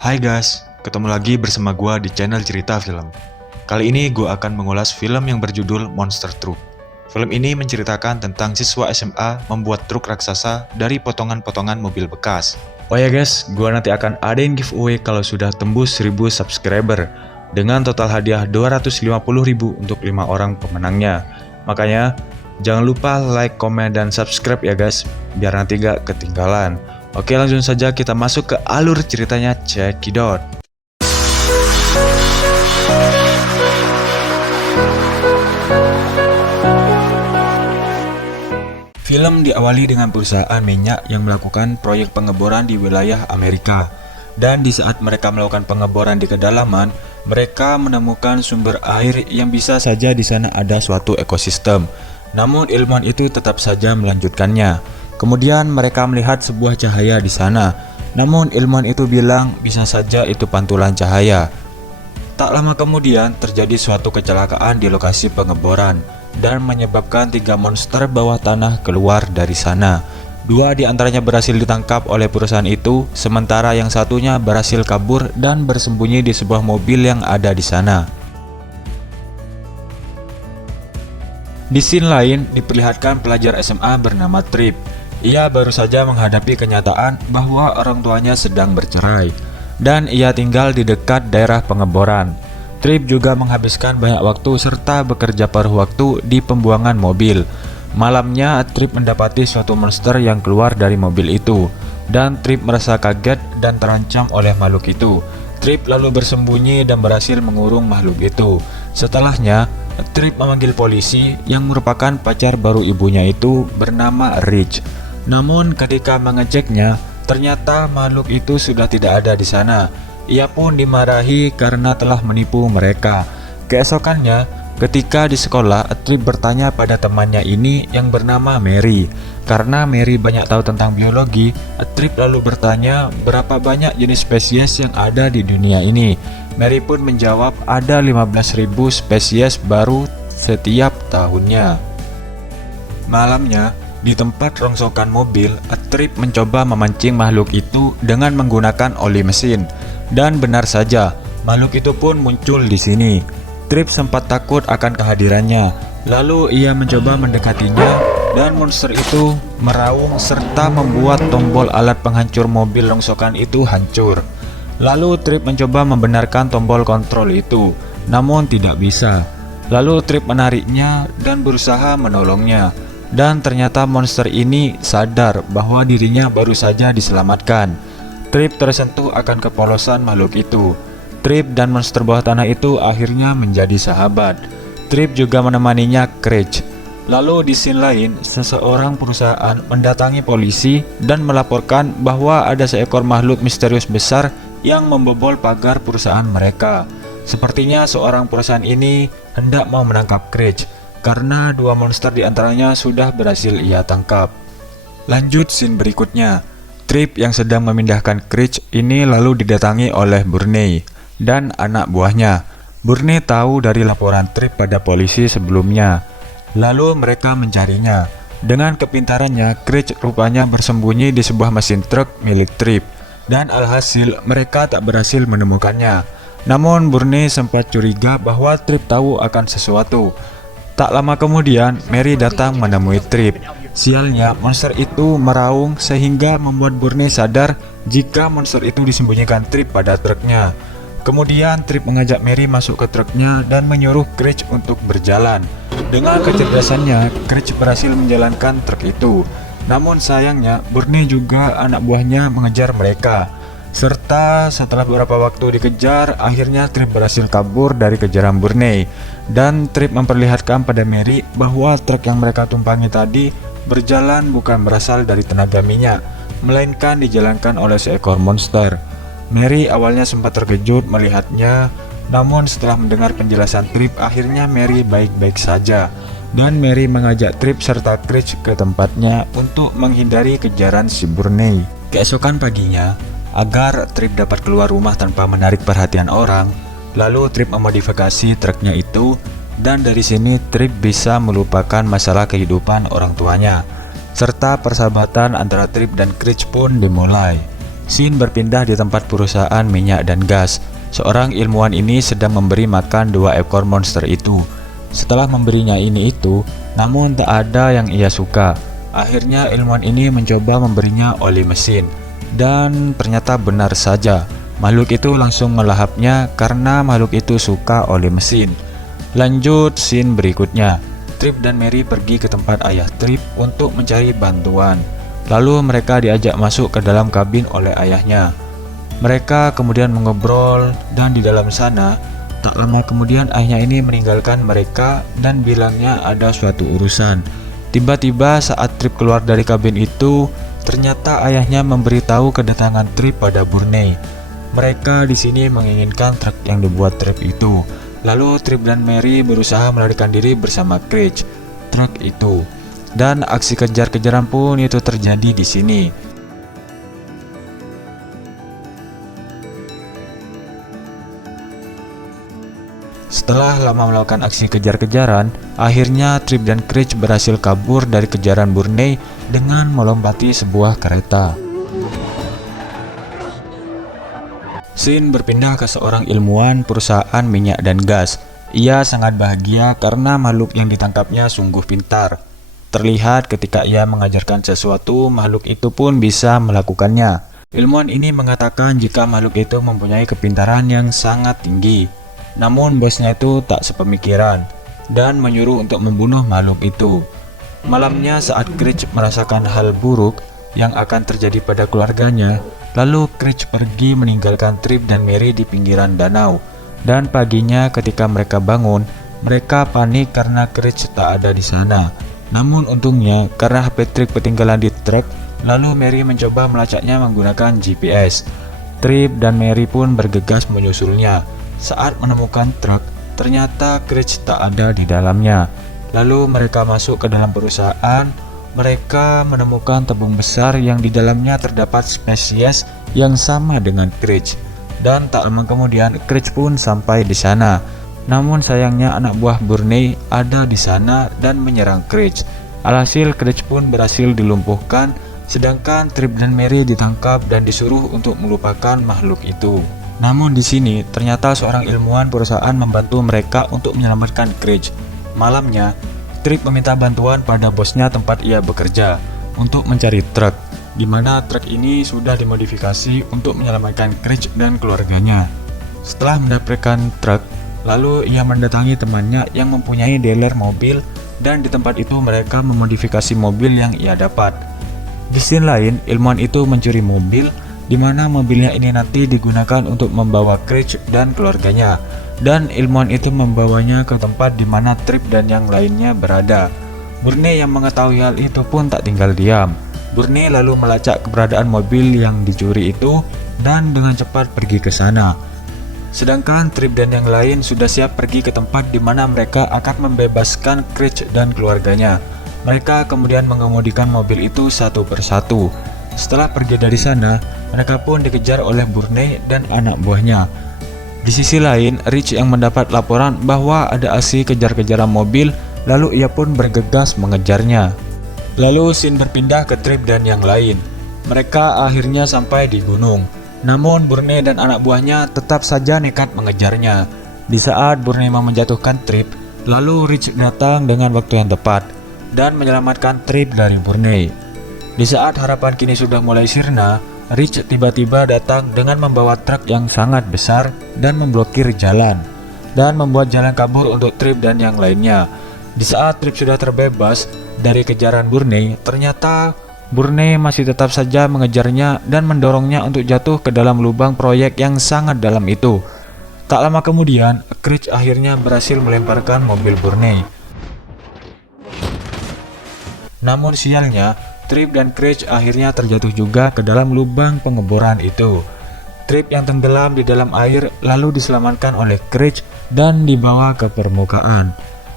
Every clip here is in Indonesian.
Hai guys, ketemu lagi bersama gua di channel Cerita Film. Kali ini gua akan mengulas film yang berjudul Monster Truck. Film ini menceritakan tentang siswa SMA membuat truk raksasa dari potongan-potongan mobil bekas. Oh ya guys, gua nanti akan adain giveaway kalau sudah tembus 1000 subscriber dengan total hadiah 250.000 untuk 5 orang pemenangnya. Makanya jangan lupa like, komen, dan subscribe ya guys, biar nanti gak ketinggalan. Oke, langsung saja kita masuk ke alur ceritanya, cekidot. Film diawali dengan perusahaan minyak yang melakukan proyek pengeboran di wilayah Amerika. Dan di saat mereka melakukan pengeboran di kedalaman, mereka menemukan sumber air yang bisa saja di sana ada suatu ekosistem. Namun ilmuwan itu tetap saja melanjutkannya. Kemudian mereka melihat sebuah cahaya di sana. Namun ilmuwan itu bilang bisa saja itu pantulan cahaya. Tak lama kemudian terjadi suatu kecelakaan di lokasi pengeboran dan menyebabkan 3 monster bawah tanah keluar dari sana. 2 di antaranya berhasil ditangkap oleh perusahaan itu, sementara yang satunya berhasil kabur dan bersembunyi di sebuah mobil yang ada di sana. Di scene lain diperlihatkan pelajar SMA bernama Trip. Ia baru saja menghadapi kenyataan bahwa orang tuanya sedang bercerai dan ia tinggal di dekat daerah pengeboran. Trip juga menghabiskan banyak waktu serta bekerja paruh waktu di pembuangan mobil. Malamnya Trip mendapati suatu monster yang keluar dari mobil itu dan Trip merasa kaget dan terancam oleh makhluk itu. Trip lalu bersembunyi dan berhasil mengurung makhluk itu. Setelahnya Trip memanggil polisi yang merupakan pacar baru ibunya itu bernama Rich. Namun ketika mengeceknya, ternyata makhluk itu sudah tidak ada di sana. Ia pun dimarahi karena telah menipu mereka. Keesokannya, ketika di sekolah, Trip bertanya pada temannya ini yang bernama Mary. Karena Mary banyak tahu tentang biologi, Trip lalu bertanya berapa banyak jenis spesies yang ada di dunia ini. Mary pun menjawab ada 15.000 spesies baru setiap tahunnya. Malamnya, di tempat rongsokan mobil, Trip mencoba memancing makhluk itu dengan menggunakan oli mesin. Dan benar saja, makhluk itu pun muncul di sini. Trip sempat takut akan kehadirannya. Lalu ia mencoba mendekatinya dan monster itu meraung serta membuat tombol alat penghancur mobil rongsokan itu hancur. Lalu Trip mencoba membenarkan tombol kontrol itu, namun tidak bisa. Lalu Trip menariknya dan berusaha menolongnya. Dan ternyata monster ini sadar bahwa dirinya baru saja diselamatkan. Trip tersentuh akan kepolosan makhluk itu. Trip dan monster bawah tanah itu akhirnya menjadi sahabat. Trip juga menemaninya Crash. Lalu di scene lain, seseorang perusahaan mendatangi polisi dan melaporkan bahwa ada seekor makhluk misterius besar yang membobol pagar perusahaan mereka. Sepertinya seorang perusahaan ini hendak mau menangkap Crash karena 2 monster diantaranya sudah berhasil ia tangkap. Lanjut scene berikutnya. Trip yang sedang memindahkan Crash ini lalu didatangi oleh Burney dan anak buahnya. Burney tahu dari laporan Trip pada polisi sebelumnya. Lalu mereka mencarinya. Dengan kepintarannya, Crash rupanya bersembunyi di sebuah mesin truk milik Trip. Dan alhasil mereka tak berhasil menemukannya. Namun Burney sempat curiga bahwa Trip tahu akan sesuatu. Tak lama kemudian, Mary datang menemui Trip. Sialnya, monster itu meraung sehingga membuat Burney sadar jika monster itu disembunyikan Trip pada truknya. Kemudian Trip mengajak Mary masuk ke truknya dan menyuruh Crash untuk berjalan. Dengan kecerdasannya, Crash berhasil menjalankan truk itu. Namun sayangnya, Burney juga anak buahnya mengejar mereka. Serta setelah beberapa waktu dikejar, akhirnya Trip berhasil kabur dari kejaran Burney. Dan Trip memperlihatkan pada Mary bahwa truk yang mereka tumpangi tadi berjalan bukan berasal dari tenaga minyak, melainkan dijalankan oleh seekor monster. Mary awalnya sempat terkejut melihatnya, namun setelah mendengar penjelasan Trip, akhirnya Mary baik-baik saja. Dan Mary mengajak Trip serta Crash ke tempatnya untuk menghindari kejaran si Burney. Keesokan paginya, agar Trip dapat keluar rumah tanpa menarik perhatian orang, lalu Trip memodifikasi truknya itu, dan dari sini Trip bisa melupakan masalah kehidupan orang tuanya, serta persahabatan antara Trip dan Crash pun dimulai. Scene berpindah di tempat perusahaan minyak dan gas. Seorang ilmuwan ini sedang memberi makan 2 ekor monster itu. Setelah memberinya ini itu, namun tak ada yang ia suka. Akhirnya ilmuwan ini mencoba memberinya oli mesin. Dan ternyata benar saja, makhluk itu langsung melahapnya karena makhluk itu suka oli mesin. Lanjut scene berikutnya. Trip dan Mary pergi ke tempat ayah Trip untuk mencari bantuan. Lalu mereka diajak masuk ke dalam kabin oleh ayahnya. Mereka kemudian mengobrol dan di dalam sana, tak lama kemudian ayahnya ini meninggalkan mereka dan bilangnya ada suatu urusan. Tiba-tiba saat Trip keluar dari kabin itu, ternyata ayahnya memberitahu kedatangan Trip pada Burney. Mereka di sini menginginkan truk yang dibuat Trip itu. Lalu Trip dan Mary berusaha melarikan diri bersama Craig, truk itu. Dan aksi kejar-kejaran pun itu terjadi di sini. Setelah lama melakukan aksi kejar-kejaran, akhirnya Trip dan Craig berhasil kabur dari kejaran Burney dengan melompati sebuah kereta. Scene berpindah ke seorang ilmuwan perusahaan minyak dan gas. Ia sangat bahagia karena makhluk yang ditangkapnya sungguh pintar. Terlihat ketika ia mengajarkan sesuatu, makhluk itu pun bisa melakukannya. Ilmuwan ini mengatakan jika makhluk itu mempunyai kepintaran yang sangat tinggi. Namun bosnya itu tak sepemikiran dan menyuruh untuk membunuh makhluk itu. Malamnya saat Craig merasakan hal buruk yang akan terjadi pada keluarganya, lalu Craig pergi meninggalkan Trip dan Mary di pinggiran danau. Dan paginya ketika mereka bangun, mereka panik karena Craig tak ada di sana. Namun untungnya karena HP Trip ketinggalan di truk, lalu Mary mencoba melacaknya menggunakan GPS. Trip dan Mary pun bergegas menyusulnya. Saat menemukan truk, ternyata Craig tak ada di dalamnya. Lalu mereka masuk ke dalam perusahaan. Mereka menemukan tabung besar yang di dalamnya terdapat spesies yang sama dengan Craig. Dan tak lama kemudian Craig pun sampai di sana. Namun sayangnya anak buah Burney ada di sana dan menyerang Craig. Alhasil Craig pun berhasil dilumpuhkan, sedangkan Trip dan Mary ditangkap dan disuruh untuk melupakan makhluk itu. Namun di sini ternyata seorang ilmuwan perusahaan membantu mereka untuk menyelamatkan Craig. Malamnya, Trip meminta bantuan pada bosnya tempat ia bekerja untuk mencari truk, di mana truk ini sudah dimodifikasi untuk menyelamatkan Craig dan keluarganya. Setelah mendapatkan truk, lalu ia mendatangi temannya yang mempunyai dealer mobil, dan di tempat itu mereka memodifikasi mobil yang ia dapat. Di scene lain, ilmuwan itu mencuri mobil, di mana mobilnya ini nanti digunakan untuk membawa Craig dan keluarganya. Dan ilmuwan itu membawanya ke tempat di mana Trip dan yang lainnya berada. Burney yang mengetahui hal itu pun tak tinggal diam. Burney lalu melacak keberadaan mobil yang dicuri itu dan dengan cepat pergi ke sana. Sedangkan Trip dan yang lain sudah siap pergi ke tempat di mana mereka akan membebaskan Craig dan keluarganya. Mereka kemudian mengemudikan mobil itu satu persatu. Setelah pergi dari sana, mereka pun dikejar oleh Burney dan anak buahnya. Di sisi lain, Rich yang mendapat laporan bahwa ada aksi kejar-kejaran mobil, lalu ia pun bergegas mengejarnya. Lalu scene berpindah ke Trip dan yang lain. Mereka akhirnya sampai di gunung. Namun Burney dan anak buahnya tetap saja nekat mengejarnya. Di saat Burney mau menjatuhkan Trip, lalu Rich datang dengan waktu yang tepat dan menyelamatkan Trip dari Burney. Di saat harapan kini sudah mulai sirna, Rich tiba-tiba datang dengan membawa truk yang sangat besar dan memblokir jalan dan membuat jalan kabur untuk Trip dan yang lainnya. Di saat Trip sudah terbebas dari kejaran Burney, ternyata Burney masih tetap saja mengejarnya dan mendorongnya untuk jatuh ke dalam lubang proyek yang sangat dalam itu. Tak lama kemudian, Craig akhirnya berhasil melemparkan mobil Burney. Namun sialnya, Trip dan Craig akhirnya terjatuh juga ke dalam lubang pengeboran itu. Trip yang tenggelam di dalam air lalu diselamatkan oleh Craig dan dibawa ke permukaan.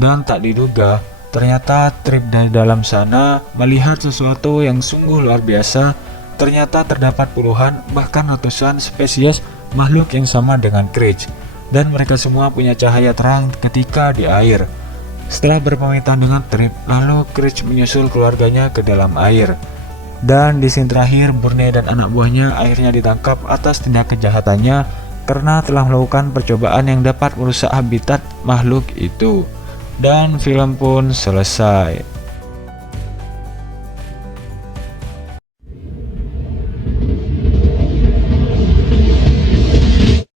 Dan tak diduga, ternyata Trip dari dalam sana melihat sesuatu yang sungguh luar biasa. Ternyata terdapat puluhan bahkan ratusan spesies makhluk yang sama dengan Craig, dan mereka semua punya cahaya terang ketika di air. Setelah berpamitan dengan Trip, lalu Craig menyusul keluarganya ke dalam air. Dan di scene terakhir, Burne dan anak buahnya akhirnya ditangkap atas tindak kejahatannya karena telah melakukan percobaan yang dapat merusak habitat makhluk itu. Dan film pun selesai.